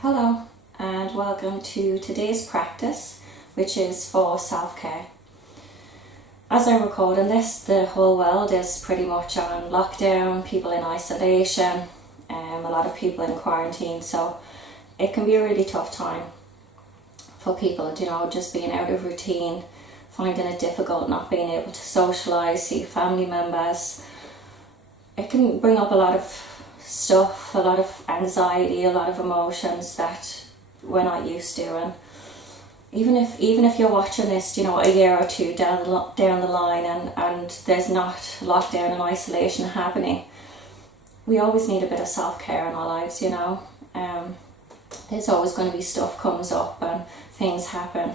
Hello and welcome to today's practice, which is for self-care. As I'm recording this, the whole world is pretty much on lockdown, people in isolation, a lot of people in quarantine, so it can be a really tough time for people, just being out of routine, finding it difficult not being able to socialise, see family members. It can bring up a lot of stuff, a lot of anxiety, a lot of emotions that we're not used to. And even if you're watching this, a year or two down the line and there's not lockdown and isolation happening, we always need a bit of self-care in our lives, there's always going to be stuff comes up and things happen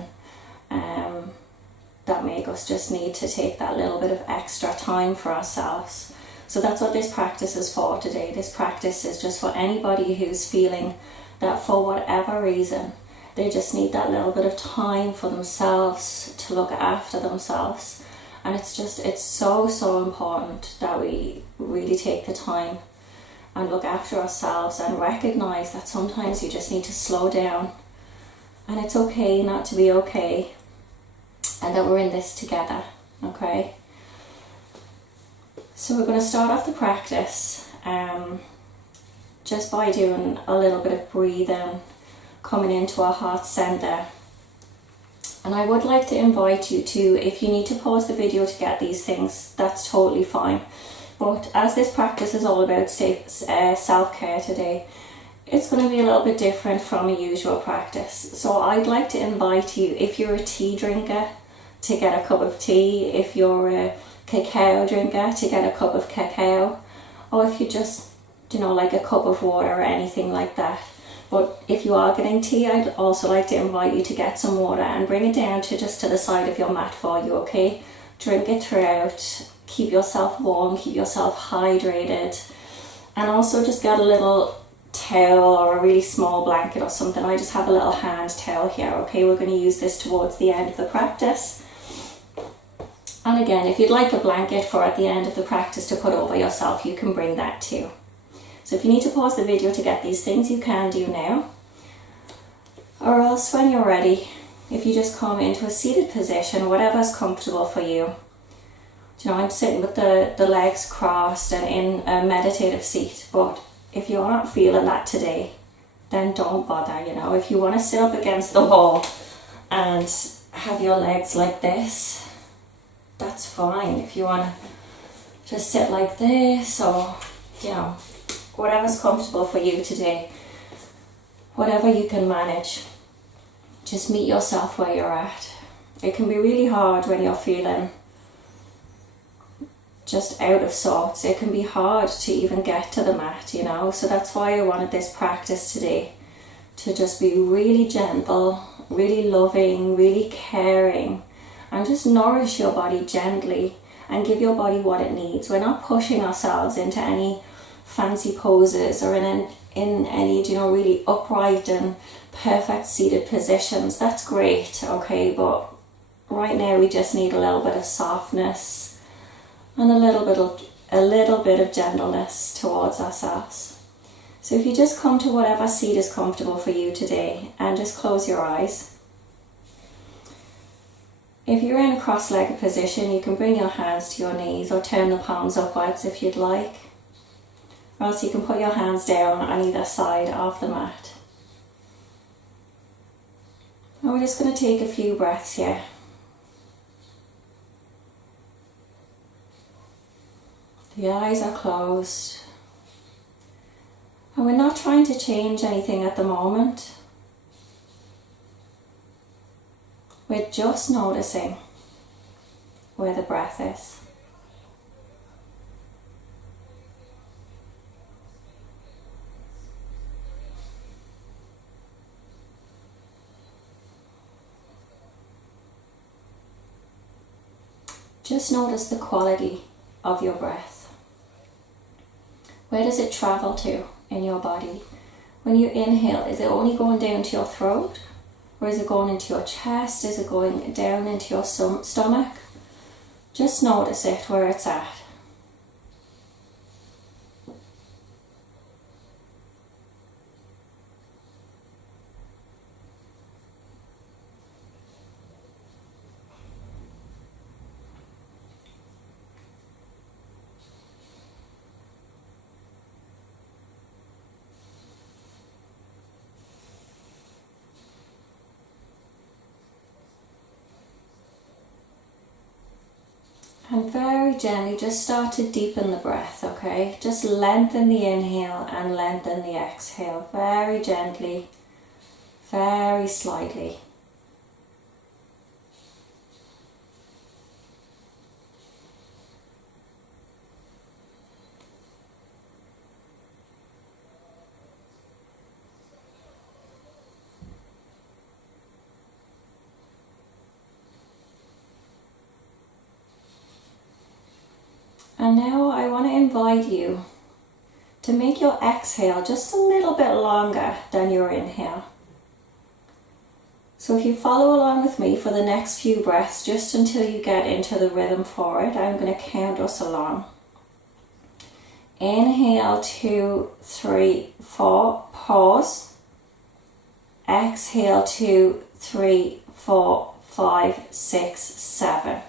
that make us just need to take that little bit of extra time for ourselves. So that's what this practice is for today. This practice is just for anybody who's feeling that for whatever reason, they just need that little bit of time for themselves, to look after themselves. And it's so important that we really take the time and look after ourselves and recognize that sometimes you just need to slow down. And it's okay not to be okay. And that we're in this together, okay? So we're going to start off the practice just by doing a little bit of breathing, coming into our heart center. And I would like to invite you to, if you need to pause the video to get these things, that's totally fine. But as this practice is all about self-care today, it's going to be a little bit different from a usual practice. So I'd like to invite you, if you're a tea drinker, to get a cup of tea. If you're a cacao drinker, to get a cup of cacao, or if you just like a cup of water or anything like that. But if you are getting tea, I'd also like to invite you to get some water and bring it down to just to the side of your mat for you, okay? Drink it throughout, keep yourself warm, keep yourself hydrated, and also just get a little towel or a really small blanket or something. I just have a little hand towel here, okay? We're going to use this towards the end of the practice. And again, if you'd like a blanket for at the end of the practice to put over yourself, you can bring that too. So if you need to pause the video to get these things, you can do now. Or else when you're ready, if you just come into a seated position, whatever's comfortable for you. I'm sitting with the legs crossed and in a meditative seat, but if you're not feeling that today, then don't bother, If you want to sit up against the wall and have your legs like this, that's fine. If you want to just sit like this, or whatever's comfortable for you today, whatever you can manage, just meet yourself where you're at. It can be really hard when you're feeling just out of sorts. It can be hard to even get to the mat, so that's why I wanted this practice today, to just be really gentle, really loving, really caring, and just nourish your body gently and give your body what it needs. We're not pushing ourselves into any fancy poses or in any, really upright and perfect seated positions. That's great, okay, but right now we just need a little bit of softness and a little bit of gentleness towards ourselves. So if you just come to whatever seat is comfortable for you today and just close your eyes. If you're in a cross-legged position, you can bring your hands to your knees or turn the palms upwards if you'd like. Or else you can put your hands down on either side of the mat. And we're just going to take a few breaths here. The eyes are closed. And we're not trying to change anything at the moment. We're just noticing where the breath is. Just notice the quality of your breath. Where does it travel to in your body? When you inhale, is it only going down to your throat? Or is it going into your chest? Is it going down into your stomach? Just notice it where it's at. very gently just start to deepen the breath, okay? Just lengthen the inhale and lengthen the exhale, very gently, very slightly. And now I want to invite you to make your exhale just a little bit longer than your inhale. So if you follow along with me for the next few breaths, just until you get into the rhythm for it, I'm going to count us along. Inhale, 2, 3, 4, pause. Exhale, 2, 3, 4, 5, 6, 7.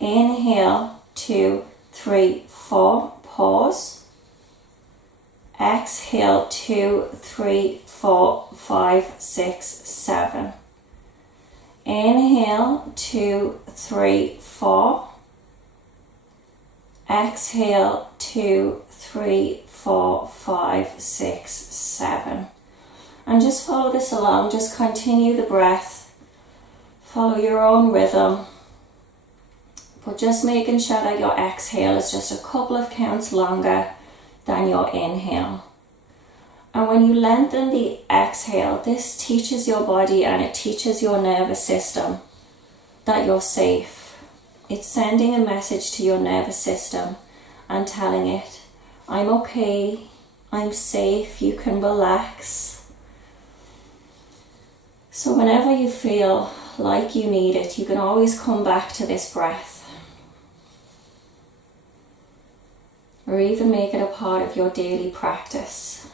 Inhale, 2, 3, 4, pause. Exhale, 2, 3, 4, 5, 6, 7. Inhale, 2, 3, 4. Exhale, 2, 3, 4, 5, 6, 7. And just follow this along, just continue the breath. Follow your own rhythm. But just making sure that your exhale is just a couple of counts longer than your inhale. And when you lengthen the exhale, this teaches your body and it teaches your nervous system that you're safe. It's sending a message to your nervous system and telling it, I'm okay, I'm safe, you can relax. So whenever you feel like you need it, you can always come back to this breath. Or even make it a part of your daily practice.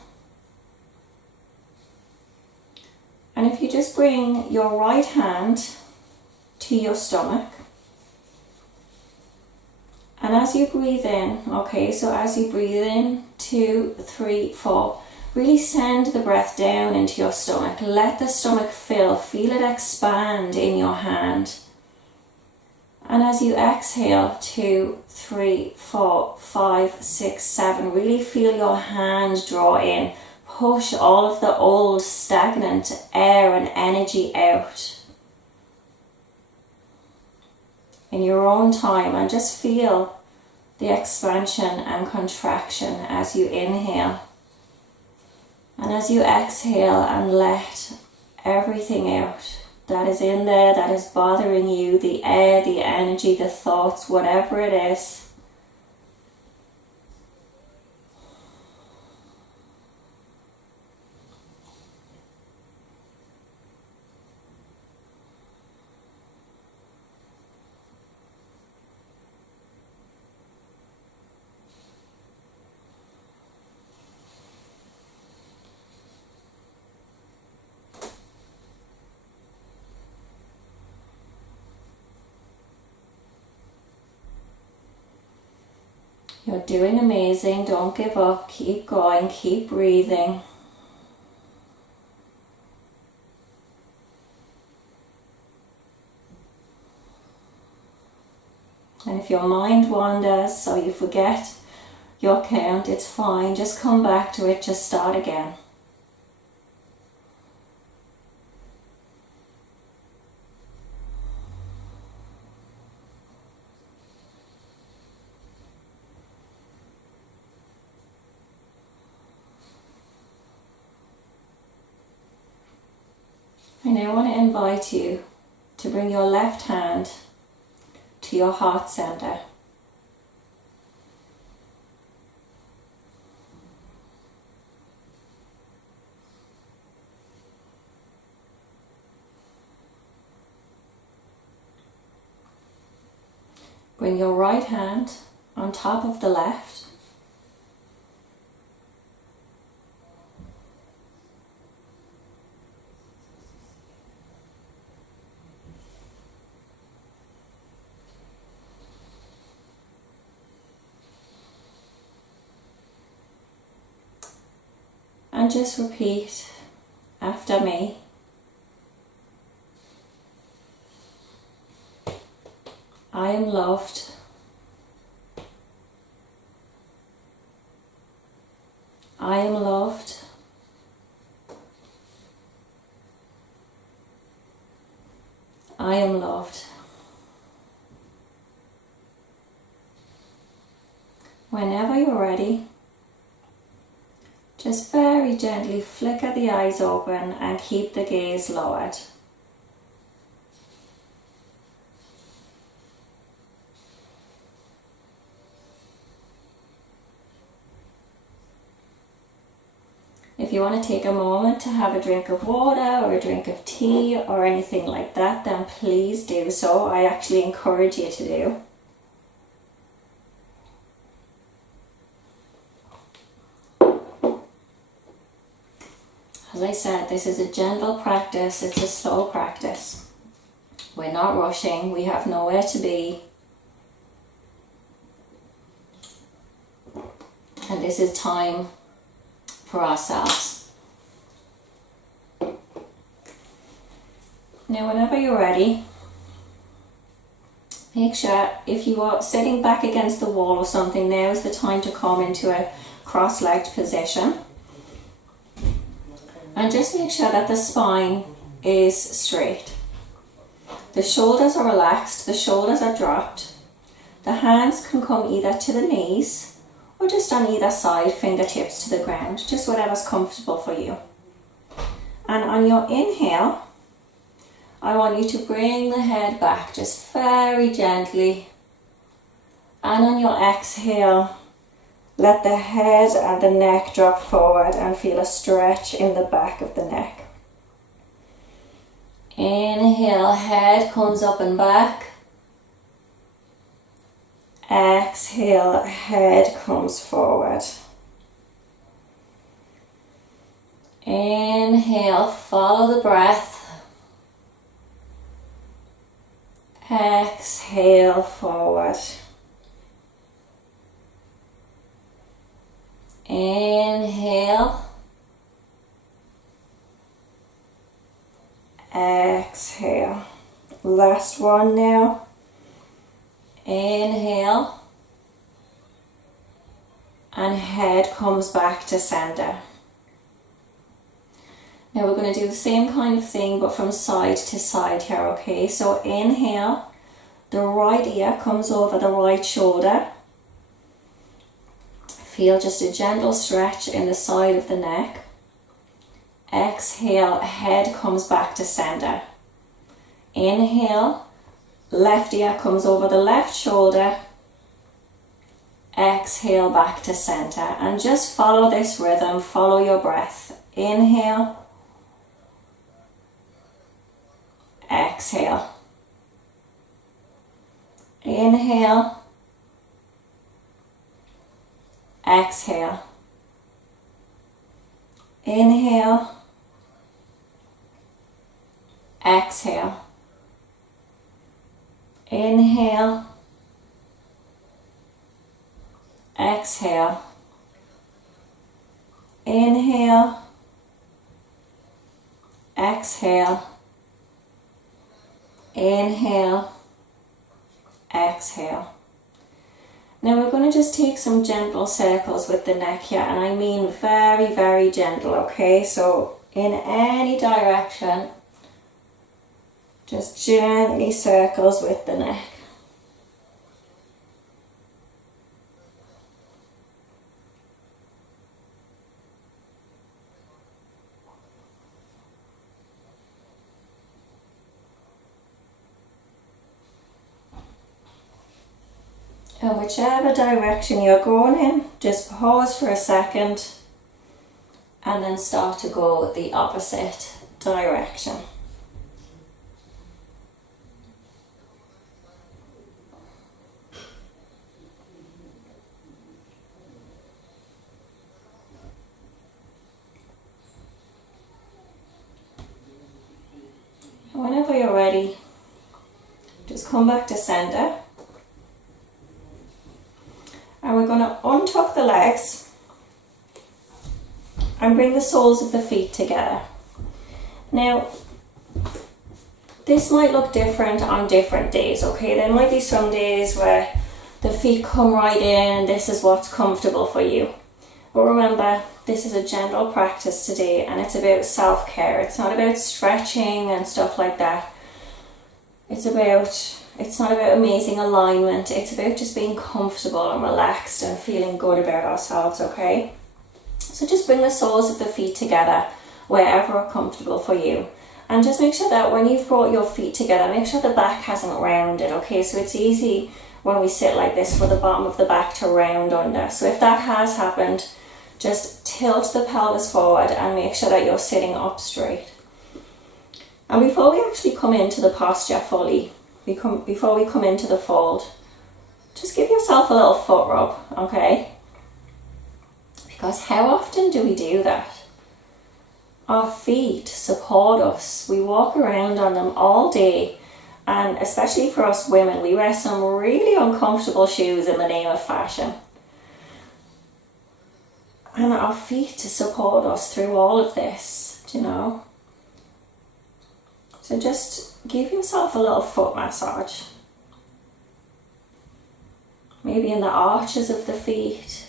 And if you just bring your right hand to your stomach, and as you breathe in, okay, so as you breathe in, 2, 3, 4, really send the breath down into your stomach. Let the stomach fill, feel it expand in your hand. And as you exhale, 2, 3, 4, 5, 6, 7, really feel your hand draw in. Push all of the old stagnant air and energy out in your own time, and just feel the expansion and contraction as you inhale. And as you exhale and let everything out that is in there, that is bothering you, the air, the energy, the thoughts, whatever it is. You're doing amazing. Don't give up. Keep going. Keep breathing. And if your mind wanders or you forget your count, it's fine. Just come back to it. Just start again. I now want to invite you to bring your left hand to your heart center. Bring your right hand on top of the left. And just repeat after me. I am loved. I am loved. I am loved. Whenever you're ready, just very gently flicker the eyes open and keep the gaze lowered. If you want to take a moment to have a drink of water or a drink of tea or anything like that, then please do so. I actually encourage you to do. As I said, this is a gentle practice, it's a slow practice. We're not rushing, we have nowhere to be. And this is time for ourselves. Now, whenever you're ready, make sure if you are sitting back against the wall or something, now is the time to come into a cross-legged position. And just make sure that the spine is straight. The shoulders are relaxed, the shoulders are dropped. The hands can come either to the knees or just on either side, fingertips to the ground, just whatever's comfortable for you. And on your inhale, I want you to bring the head back just very gently. And on your exhale, let the head and the neck drop forward and feel a stretch in the back of the neck. Inhale, head comes up and back. Exhale, head comes forward. Inhale, follow the breath. Exhale, forward. Inhale. Exhale. Last one now. Inhale. And head comes back to center. Now we're going to do the same kind of thing but from side to side here, okay? So inhale, the right ear comes over the right shoulder. Feel just a gentle stretch in the side of the neck. Exhale, head comes back to center. Inhale, left ear comes over the left shoulder. Exhale, back to center. And just follow this rhythm, follow your breath. Inhale. Exhale. Inhale. Exhale. Inhale. Exhale. Inhale. Exhale. Inhale. Exhale. Inhale. Exhale. Now we're going to just take some gentle circles with the neck here, and I mean very, very gentle, okay? So in any direction, just gently circles with the neck. And whichever direction you're going in, just pause for a second and then start to go the opposite direction. And whenever you're ready, just come back to center. And we're going to untuck the legs and bring the soles of the feet together. Now, this might look different on different days, okay? There might be some days where the feet come right in and this is what's comfortable for you. But remember, this is a gentle practice today, and it's about self-care. It's not about stretching and stuff like that. It's not about amazing alignment. It's about just being comfortable and relaxed and feeling good about ourselves, okay? So just bring the soles of the feet together wherever are comfortable for you. And just make sure that when you've brought your feet together, make sure the back hasn't rounded, okay? So it's easy when we sit like this for the bottom of the back to round under. So if that has happened, just tilt the pelvis forward and make sure that you're sitting up straight. And before we actually come into the posture fully, before we come into the fold, just give yourself a little foot rub, okay? Because how often do we do that? Our feet support us. We walk around on them all day, and especially for us women, we wear some really uncomfortable shoes in the name of fashion. And our feet support us through all of this, you know? So just give yourself a little foot massage. Maybe in the arches of the feet.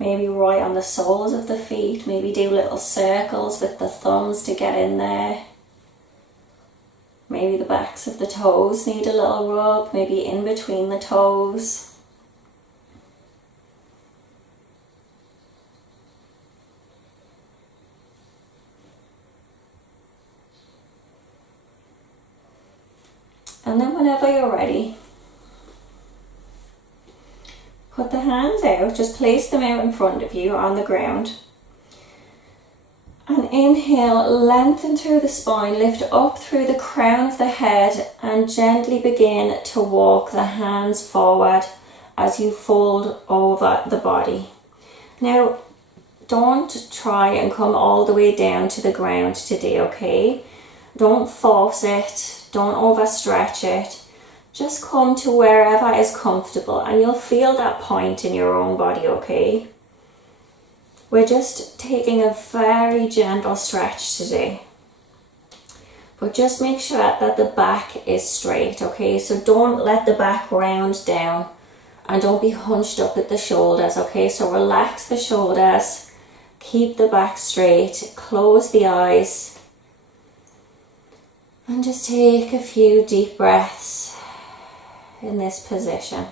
Maybe right on the soles of the feet. Maybe do little circles with the thumbs to get in there. Maybe the backs of the toes need a little rub. Maybe in between the toes. And then whenever you're ready, put the hands out, just place them out in front of you on the ground. And inhale, lengthen through the spine, lift up through the crown of the head and gently begin to walk the hands forward as you fold over the body. Now, don't try and come all the way down to the ground today, okay? Don't force it. Don't overstretch it. Just come to wherever is comfortable and you'll feel that point in your own body, okay? We're just taking a very gentle stretch today. But just make sure that the back is straight, okay? So don't let the back round down and don't be hunched up at the shoulders, okay? So relax the shoulders, keep the back straight, close the eyes. And just take a few deep breaths in this position.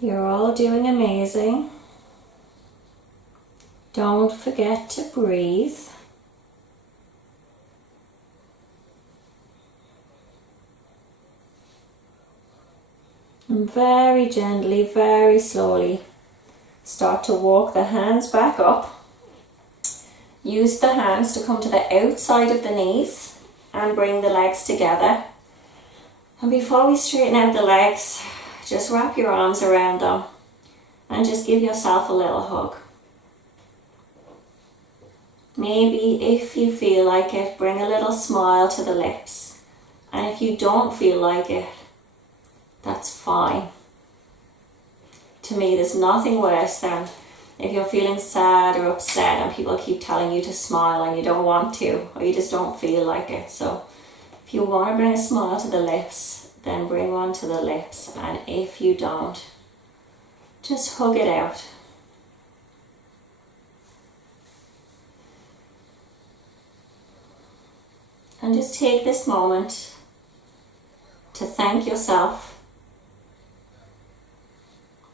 You're all doing amazing. Don't forget to breathe. And very gently, very slowly, start to walk the hands back up. Use the hands to come to the outside of the knees and bring the legs together. And before we straighten out the legs, just wrap your arms around them and just give yourself a little hug. Maybe if you feel like it, bring a little smile to the lips. And if you don't feel like it, that's fine. To me, there's nothing worse than if you're feeling sad or upset and people keep telling you to smile and you don't want to, or you just don't feel like it. So if you want to bring a smile to the lips, then bring one to the lips, and if you don't, just hug it out. And just take this moment to thank yourself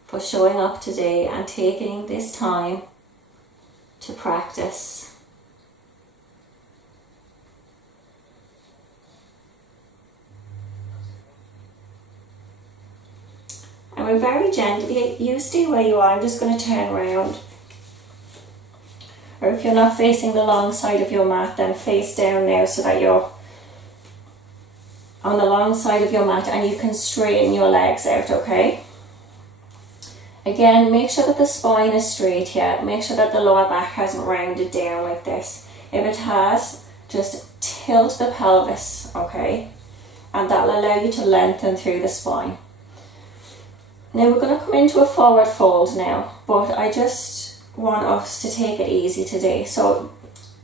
for showing up today and taking this time to practice. And we're very gently, you stay where you are, I'm just going to turn around. Or if you're not facing the long side of your mat, then face down now so that you're on the long side of your mat, and you can straighten your legs out, okay? Again, make sure that the spine is straight here. Make sure that the lower back hasn't rounded down like this. If it has, just tilt the pelvis, okay? And that'll allow you to lengthen through the spine. Now we're going to come into a forward fold now, but I just want us to take it easy today. So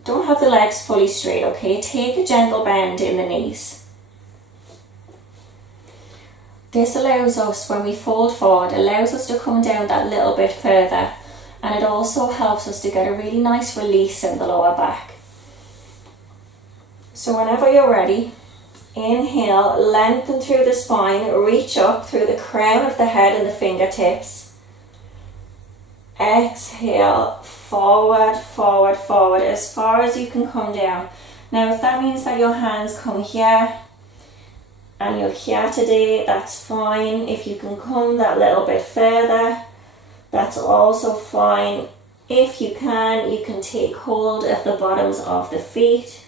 don't have the legs fully straight, okay? Take a gentle bend in the knees. This allows us, when we fold forward, allows us to come down that little bit further, and it also helps us to get a really nice release in the lower back. So whenever you're ready, inhale, lengthen through the spine, reach up through the crown of the head and the fingertips. Exhale, forward, forward, forward, as far as you can come down. Now if that means that your hands come here, and you're here today, that's fine. If you can come that little bit further, that's also fine. If you can take hold of the bottoms of the feet.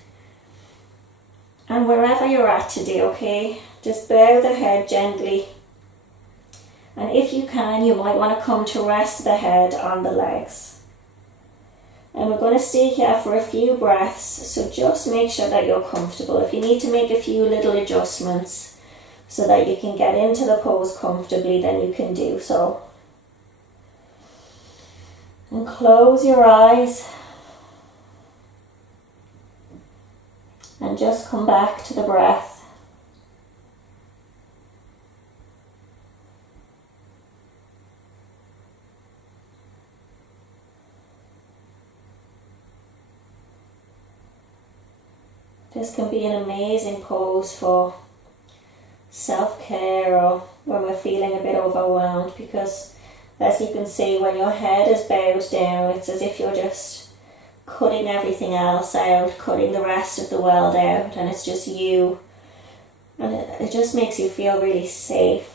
And wherever you're at today, okay, just bow the head gently. And if you can, you might want to come to rest the head on the legs. And we're going to stay here for a few breaths, so just make sure that you're comfortable. If you need to make a few little adjustments so that you can get into the pose comfortably, then you can do so. And close your eyes. And just come back to the breath. This can be an amazing pose for self-care or when we're feeling a bit overwhelmed, because as you can see, when your head is bowed down, it's as if you're just cutting everything else out, cutting the rest of the world out, and it's just you. And it just makes you feel really safe.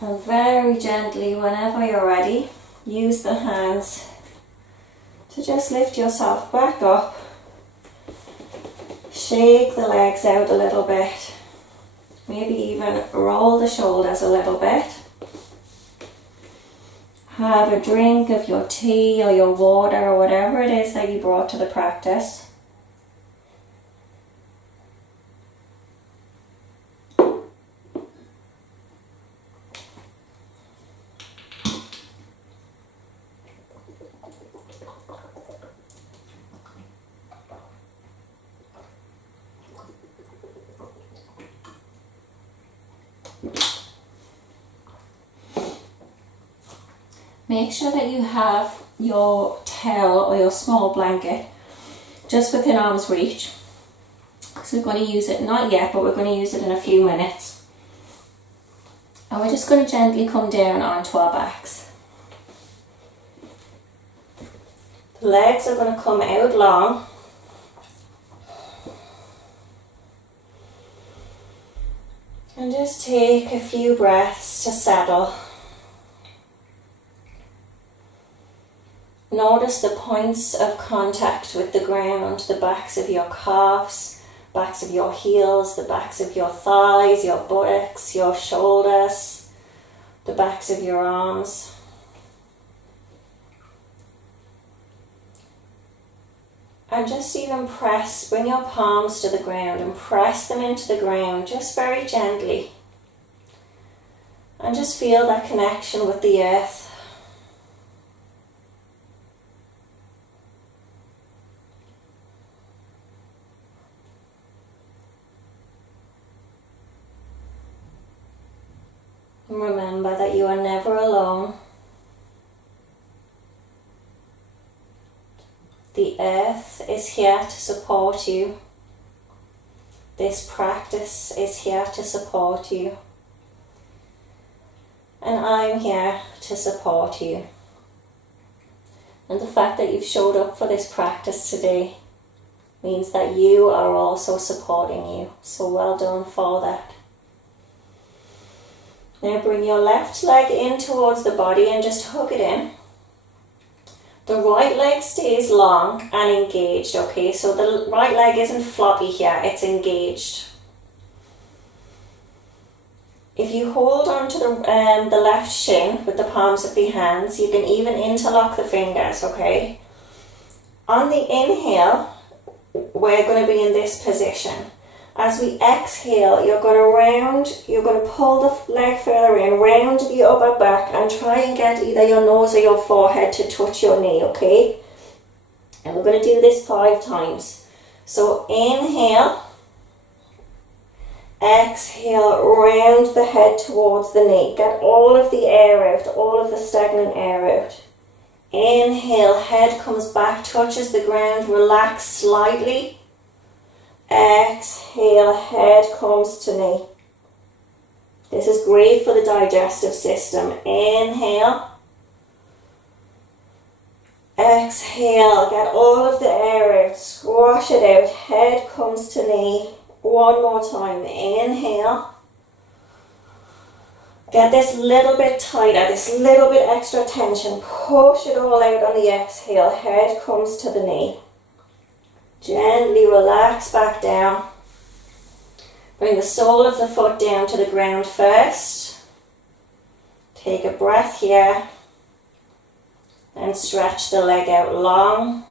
And very gently, whenever you're ready, use the hands to just lift yourself back up. Shake the legs out a little bit. Maybe even roll the shoulders a little bit. Have a drink of your tea or your water or whatever it is that you brought to the practice. Make sure that you have your towel or your small blanket just within arm's reach, because we're going to use it, not yet, but we're going to use it in a few minutes. And we're just going to gently come down onto our backs. The legs are going to come out long. And just take a few breaths to settle. Notice the points of contact with the ground, the backs of your calves, backs of your heels, the backs of your thighs, your buttocks, your shoulders, the backs of your arms. And just even bring your palms to the ground and press them into the ground just very gently. And just feel that connection with the earth. And remember that you are never alone. The earth is here to support you. This practice is here to support you. And I'm here to support you. And the fact that you've showed up for this practice today means that you are also supporting you. So well done for that. Now bring your left leg in towards the body and just hug it in. The right leg stays long and engaged, okay? So the right leg isn't floppy here, it's engaged. If you hold on to the left shin with the palms of the hands, you can even interlock the fingers, okay? On the inhale, we're going to be in this position. As we exhale, you're going to pull the leg further in, round the upper back, and try and get either your nose or your forehead to touch your knee, okay? And we're going to do this 5 times. So inhale, exhale, round the head towards the knee. Get all of the air out, all of the stagnant air out. Inhale, head comes back, touches the ground, relax slightly. Exhale, head comes to knee. This is great for the digestive system. Inhale. Exhale, get all of the air out, squash it out, head comes to knee. One more time, inhale. Get this little bit tighter, this little bit extra tension, push it all out on the exhale, head comes to the knee. Gently relax back down. Bring the sole of the foot down to the ground first. Take a breath here. And stretch the leg out long.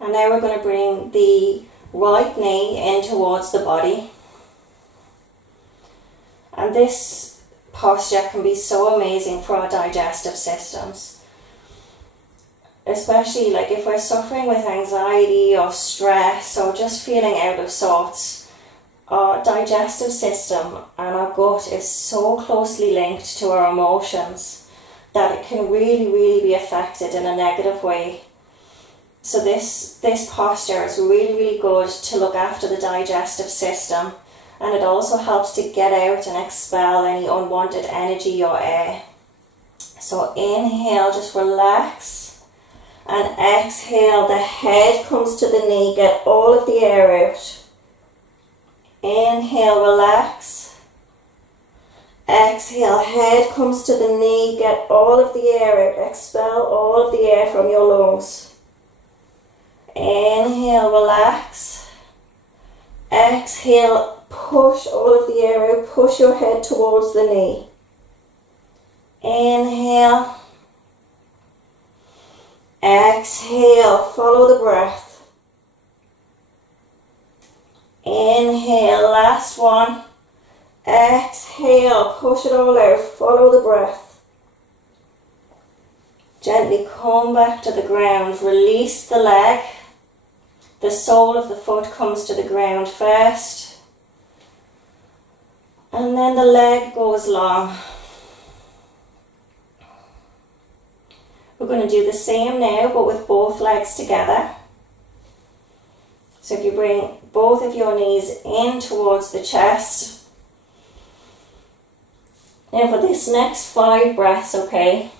And now we're going to bring the right knee in towards the body. And this posture can be so amazing for our digestive systems. Especially like if we're suffering with anxiety or stress or just feeling out of sorts, our digestive system and our gut is so closely linked to our emotions that it can really be affected in a negative way. So this posture is really good to look after the digestive system, and it also helps to get out and expel any unwanted energy or air. So inhale, just relax. And exhale, the head comes to the knee, get all of the air out. Inhale, relax. Exhale, head comes to the knee, get all of the air out, expel all of the air from your lungs. Inhale, relax. Exhale, push all of the air out, push your head towards the knee. Inhale. Exhale, follow the breath. Inhale, last one. Exhale, push it all out, follow the breath. Gently come back to the ground, release the leg. The sole of the foot comes to the ground first. And then the leg goes long. We're going to do the same now, but with both legs together. So if you bring both of your knees in towards the chest. Now for this next 5 breaths, okay,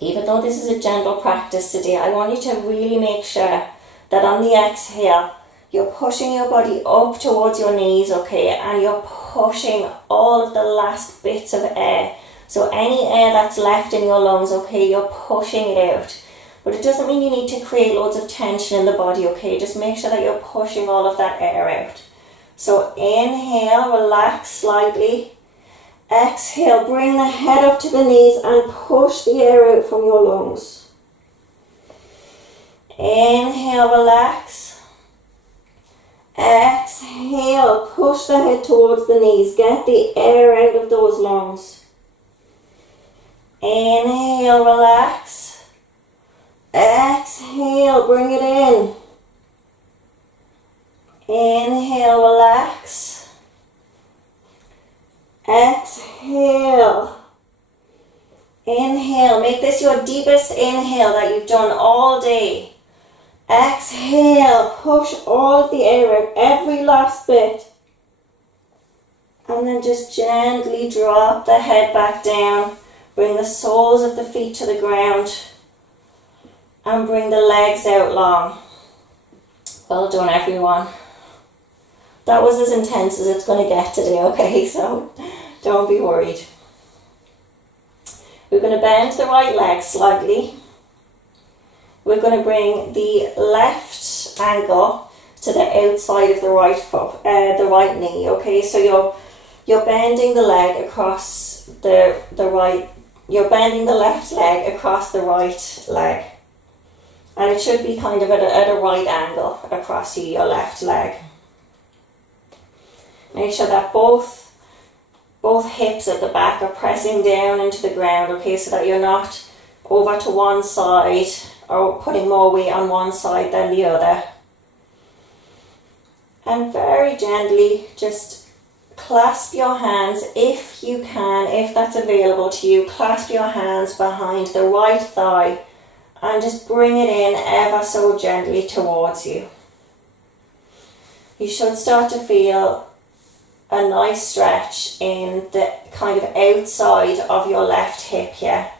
even though this is a gentle practice today, I want you to really make sure that on the exhale, you're pushing your body up towards your knees, okay, and you're pushing all of the last bits of air. So any air that's left in your lungs, okay, you're pushing it out. But it doesn't mean you need to create loads of tension in the body, okay? Just make sure that you're pushing all of that air out. So inhale, relax slightly. Exhale, bring the head up to the knees and push the air out from your lungs. Inhale, relax. Exhale, push the head towards the knees. Get the air out of those lungs. Inhale, relax. Exhale, bring it in. Inhale, relax. Exhale. Inhale, make this your deepest inhale that you've done all day. Exhale, push all of the air out, every last bit. And then just gently drop the head back down. Bring the soles of the feet to the ground. And bring the legs out long. Well done, everyone. That was as intense as it's going to get today, okay? So don't be worried. We're going to bend the right leg slightly. We're going to bring the left ankle to the outside of the right foot, the right knee, okay? So you're bending the leg across the right, you're bending the left leg across the right leg. And it should be kind of at a right angle across your left leg. Make sure that both hips at the back are pressing down into the ground, okay, so that you're not over to one side or putting more weight on one side than the other. And very gently just clasp your hands if you can, if that's available to you. Clasp your hands behind the right thigh and just bring it in ever so gently towards you. You should start to feel a nice stretch in the kind of outside of your left hip here.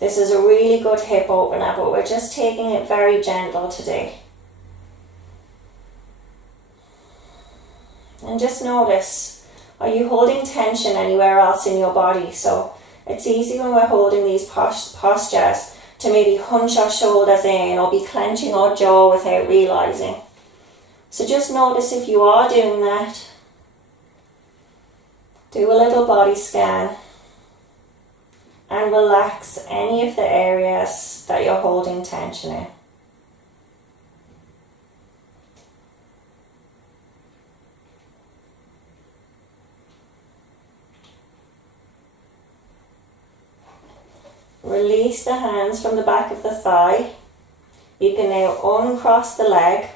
This is a really good hip opener, but we're just taking it very gentle today. And just notice, are you holding tension anywhere else in your body? So it's easy when we're holding these postures to maybe hunch our shoulders in or be clenching our jaw without realizing. So just notice if you are doing that. Do a little body scan and relax any of the areas that you're holding tension in. Release the hands from the back of the thigh. You can now uncross the leg.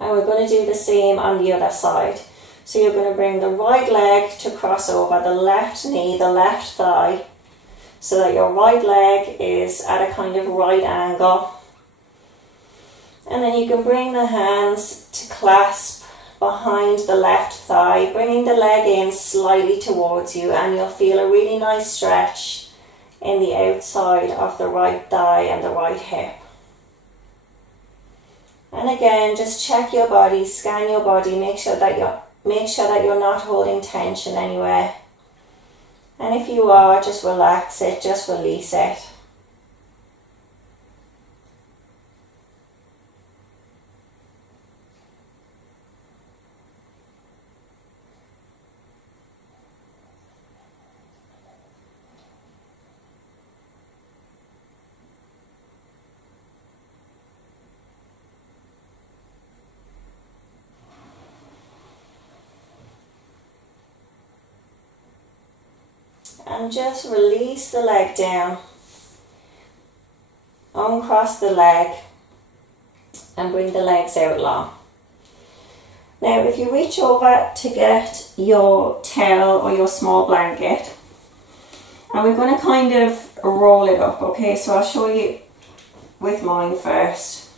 And we're going to do the same on the other side. So you're going to bring the right leg to cross over the left knee, the left thigh, so that your right leg is at a kind of right angle. And then you can bring the hands to clasp behind the left thigh, bringing the leg in slightly towards you, and you'll feel a really nice stretch in the outside of the right thigh and the right hip. And again, just check your body, scan your body, make sure that you're not holding tension anywhere. And if you are, just relax it, just release it. And just release the leg down, uncross the leg and bring the legs out long. Now if you reach over to get your towel or your small blanket, and we're going to kind of roll it up, okay, so I'll show you with mine first.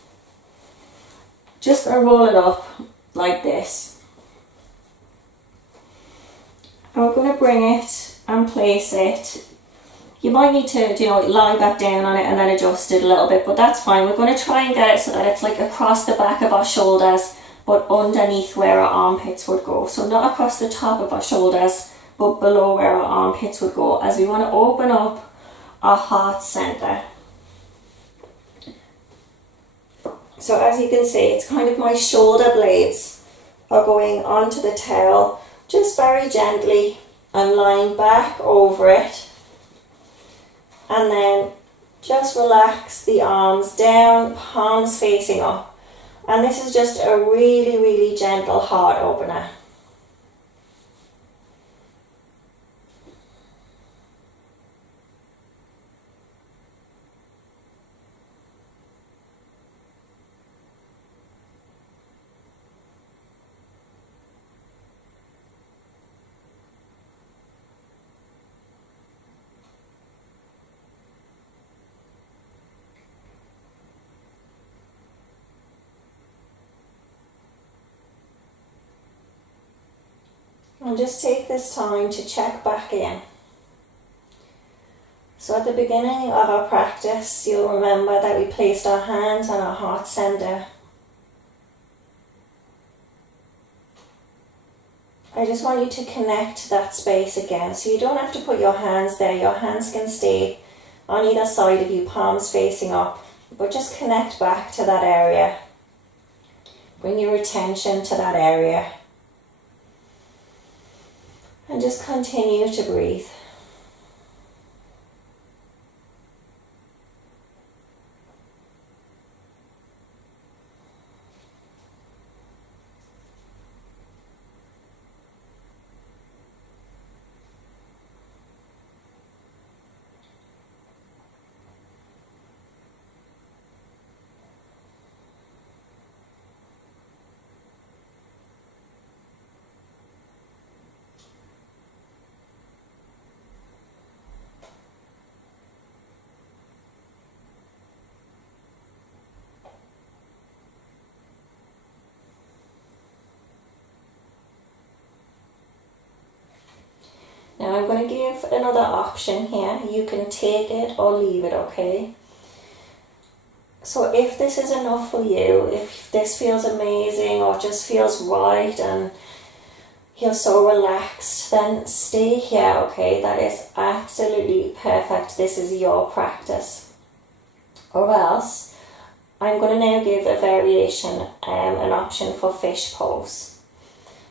Just going to roll it up like this. And we're going to bring it and place it. You might need to, lie back down on it and then adjust it a little bit, but that's fine. We're going to try and get it so that it's like across the back of our shoulders, but underneath where our armpits would go. So not across the top of our shoulders, but below where our armpits would go, as we want to open up our heart center. So as you can see, it's kind of my shoulder blades are going onto the towel, just very gently, and lying back over it, and then just relax the arms down, palms facing up, And this is just a really, really gentle heart opener. And just take this time to check back in. So at the beginning of our practice, you'll remember that we placed our hands on our heart center. I just want you to connect to that space again. So you don't have to put your hands there. Your hands can stay on either side of you, palms facing up. But just connect back to that area. Bring your attention to that area. And just continue to breathe. Now I'm going to give another option here. You can take it or leave it, okay? So if this is enough for you, if this feels amazing or just feels right and you're so relaxed, then stay here, okay? That is absolutely perfect. This is your practice. Or else, I'm going to now give a variation, an option for fish pose.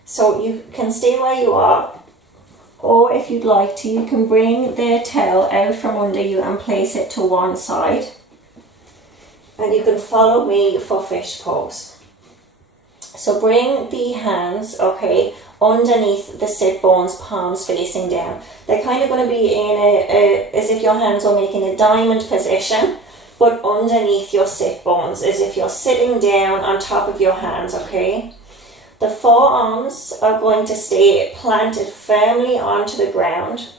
So you can stay where you are. Or if you'd like to, you can bring the towel out from under you and place it to one side. And you can follow me for fish pose. So bring the hands, okay, underneath the sit bones, palms facing down. They're kind of going to be in as if your hands are making a diamond position, but underneath your sit bones, as if you're sitting down on top of your hands, okay? The forearms are going to stay planted firmly onto the ground.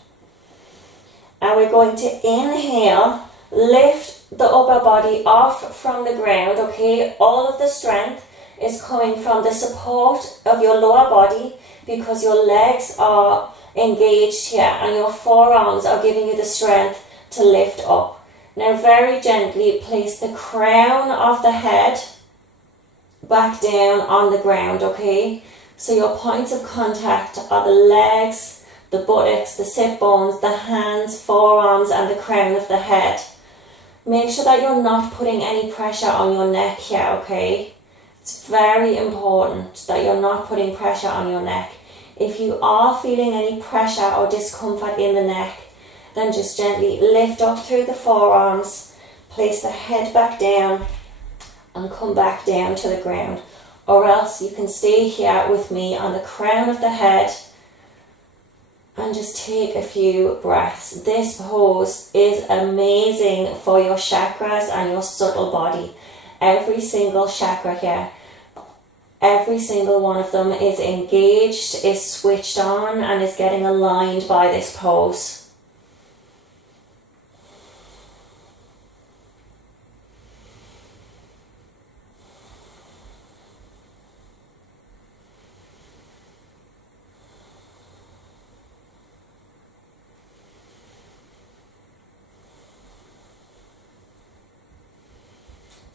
And we're going to inhale, lift the upper body off from the ground, okay? All of the strength is coming from the support of your lower body because your legs are engaged here and your forearms are giving you the strength to lift up. Now very gently place the crown of the head back down on the ground, okay? So your points of contact are the legs, the buttocks, the sit bones, the hands, forearms and the crown of the head. Make sure that you're not putting any pressure on your neck here, okay? It's very important that you're not putting pressure on your neck. If you are feeling any pressure or discomfort in the neck, then just gently lift up through the forearms, place the head back down and come back down to the ground. Or else you can stay here with me on the crown of the head and just take a few breaths. This pose is amazing for your chakras and your subtle body. Every single chakra here, every single one of them is engaged, is switched on and is getting aligned by this pose.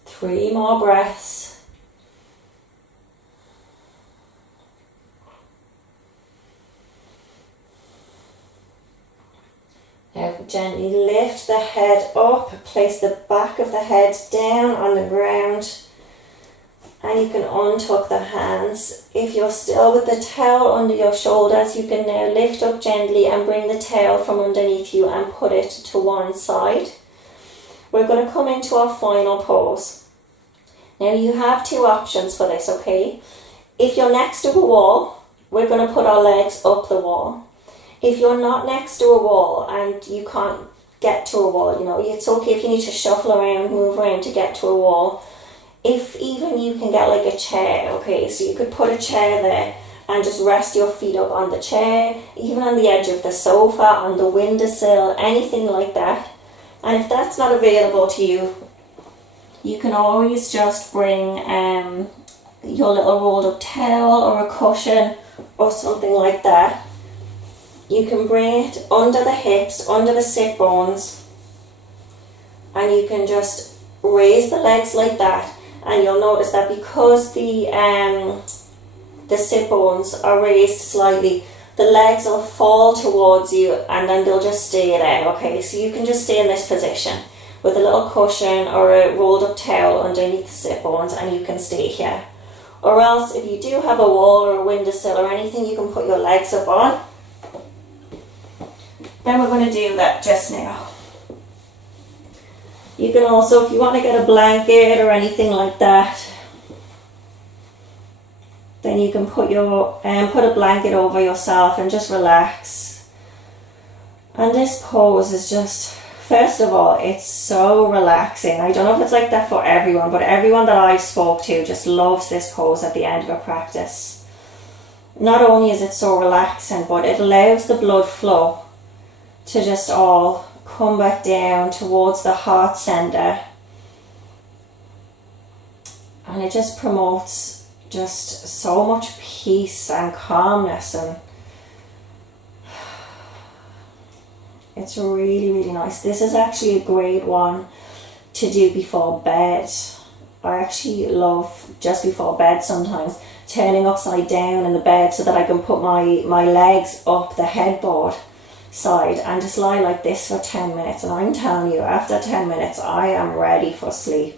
Three more breaths. Now gently lift the head up, place the back of the head down on the ground and you can untuck the hands. If you're still with the towel under your shoulders, you can now lift up gently and bring the towel from underneath you and put it to one side. We're going to come into our final pose. Now you have two options for this, okay? If you're next to a wall, we're going to put our legs up the wall. If you're not next to a wall and you can't get to a wall, you know, it's okay if you need to shuffle around, move around to get to a wall. If even you can get like a chair, okay, so you could put a chair there and just rest your feet up on the chair, even on the edge of the sofa, on the windowsill, anything like that. And if that's not available to you, you can always just bring your little rolled up towel or a cushion or something like that. You can bring it under the hips, under the sit bones, and you can just raise the legs like that, and you'll notice that because the sit bones are raised slightly, the legs will fall towards you and then they'll just stay there, okay? So you can just stay in this position with a little cushion or a rolled up towel underneath the sit bones, and you can stay here. Or else, if you do have a wall or a windowsill or anything, you can put your legs up on. Then we're going to do that just now. You can also, if you want to get a blanket or anything like that, then you can put a blanket over yourself and just relax. And this pose is just, first of all, it's so relaxing. I don't know if it's like that for everyone, but everyone that I spoke to just loves this pose at the end of a practice. Not only is it so relaxing, but it allows the blood flow to just all come back down towards the heart center, and it just promotes just so much peace and calmness, and it's really, really nice. This is actually a great one to do before bed. I actually love just before bed sometimes turning upside down in the bed so that I can put my legs up the headboard side and just lie like this for 10 minutes, and I'm telling you, after 10 minutes I am ready for sleep.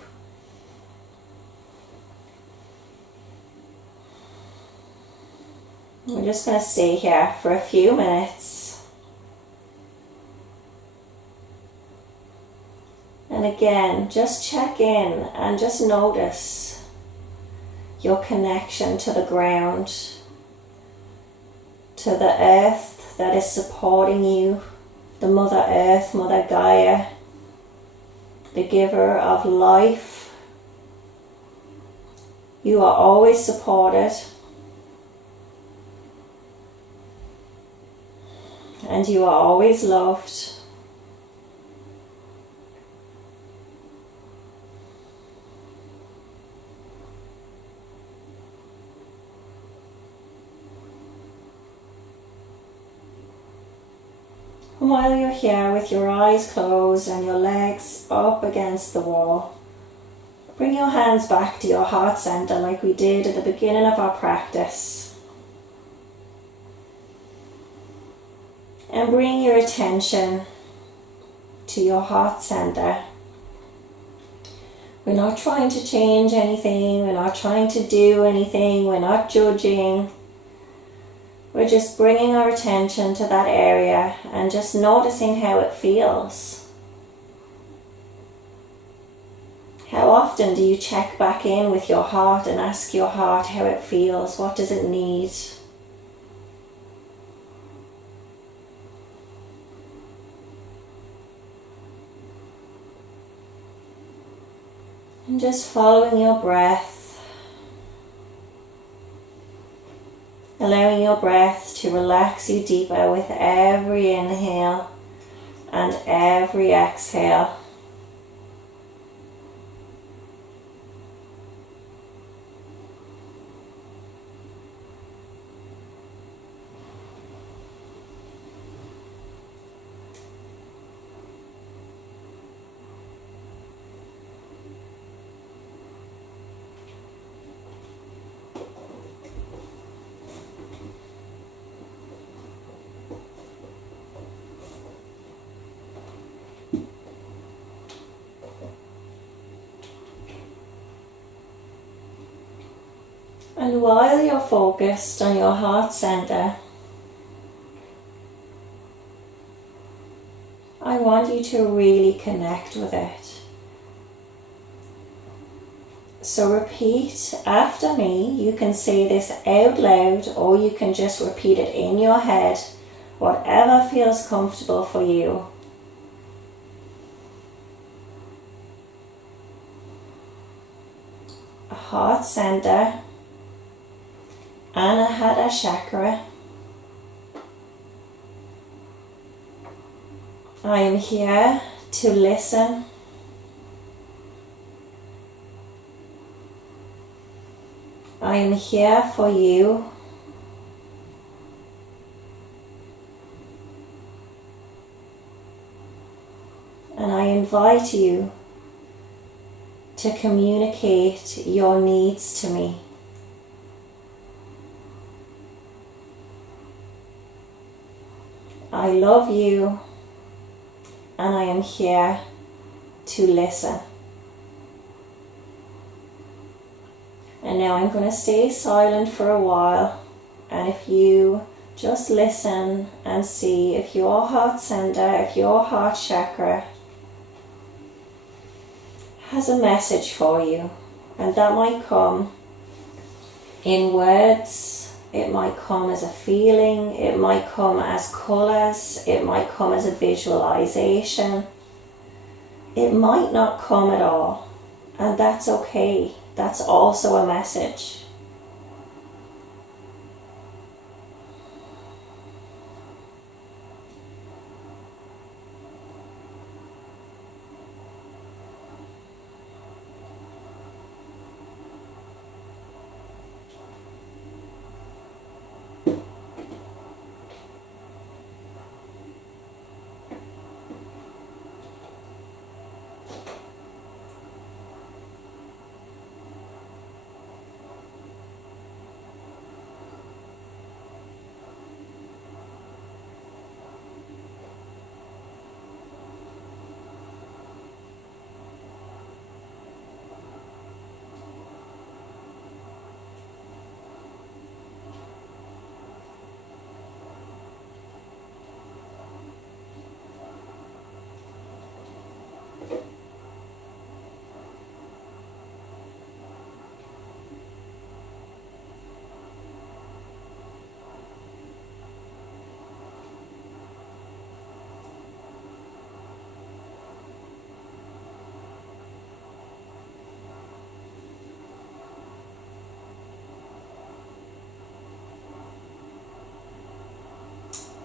We're just going to stay here for a few minutes, and again just check in and just notice your connection to the ground, to the earth that is supporting you, the Mother Earth, Mother Gaia, the giver of life. You are always supported, and you are always loved. And while you're here with your eyes closed and your legs up against the wall, bring your hands back to your heart center like we did at the beginning of our practice. And bring your attention to your heart center. We're not trying to change anything, we're not trying to do anything, we're not judging. We're just bringing our attention to that area and just noticing how it feels. How often do you check back in with your heart and ask your heart how it feels? What does it need? And just following your breath. Allowing your breath to relax you deeper with every inhale and every exhale. And while you're focused on your heart center, I want you to really connect with it. So repeat after me. You can say this out loud or you can just repeat it in your head, whatever feels comfortable for you. Heart center, Anahata chakra. I am here to listen. I am here for you. And I invite you to communicate your needs to me. I love you and I am here to listen. And now I'm going to stay silent for a while, and if you just listen and see if your heart center, if your heart chakra has a message for you, and that might come in words, it might come as a feeling, it might come as colours, it might come as a visualization, it might not come at all, and that's okay. That's also a message.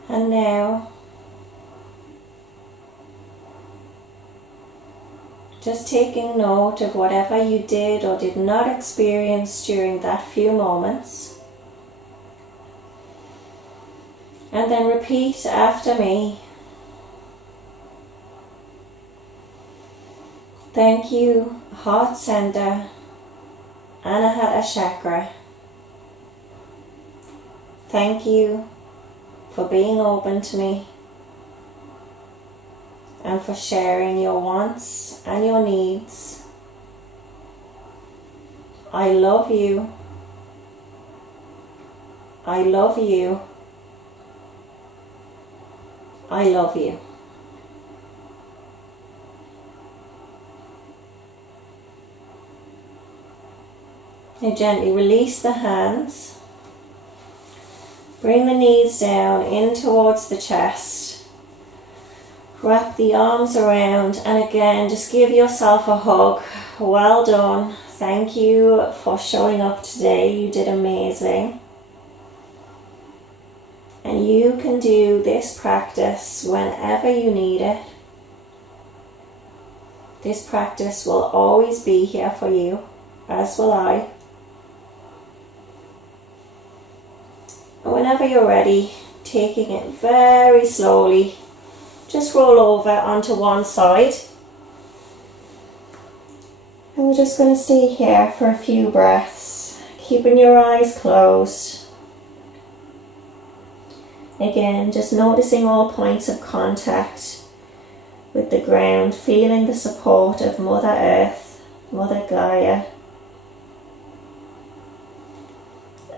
And now, just taking note of whatever you did or did not experience during that few moments. And then repeat after me. Thank you, heart center, Anahata chakra. Thank you for being open to me and for sharing your wants and your needs. I love you. I love you. I love you. Now gently release the hands. Bring the knees down in towards the chest. Wrap the arms around, and again just give yourself a hug. Well done. Thank you for showing up today. You did amazing. And you can do this practice whenever you need it. This practice will always be here for you, as will I. Whenever you're ready, taking it very slowly, just roll over onto one side. And we're just going to stay here for a few breaths, keeping your eyes closed. Again, just noticing all points of contact with the ground, feeling the support of Mother Earth, Mother Gaia.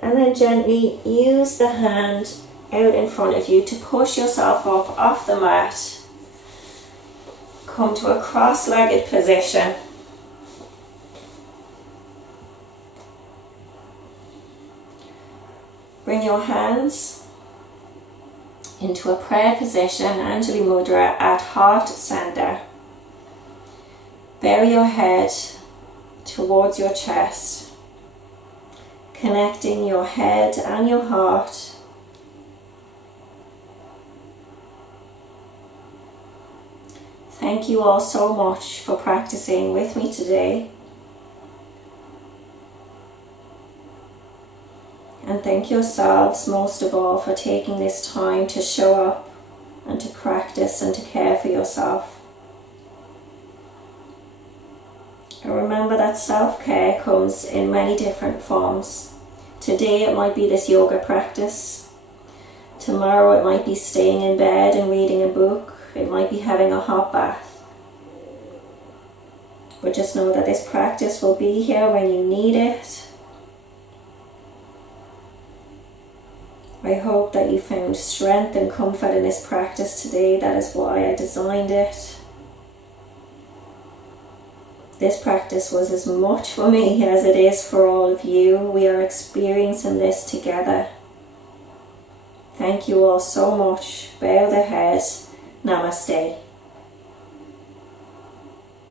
And then gently use the hand out in front of you to push yourself up off the mat. Come to a cross-legged position. Bring your hands into a prayer position, Anjali Mudra, at heart center. Bury your head towards your chest, connecting your head and your heart. Thank you all so much for practicing with me today. And thank yourselves most of all for taking this time to show up and to practice and to care for yourself. And remember that self-care comes in many different forms. Today it might be this yoga practice. Tomorrow it might be staying in bed and reading a book. It might be having a hot bath. But just know that this practice will be here when you need it. I hope that you found strength and comfort in this practice today. That is why I designed it. This practice was as much for me as it is for all of you. We are experiencing this together. Thank you all so much. Bow the head. Namaste.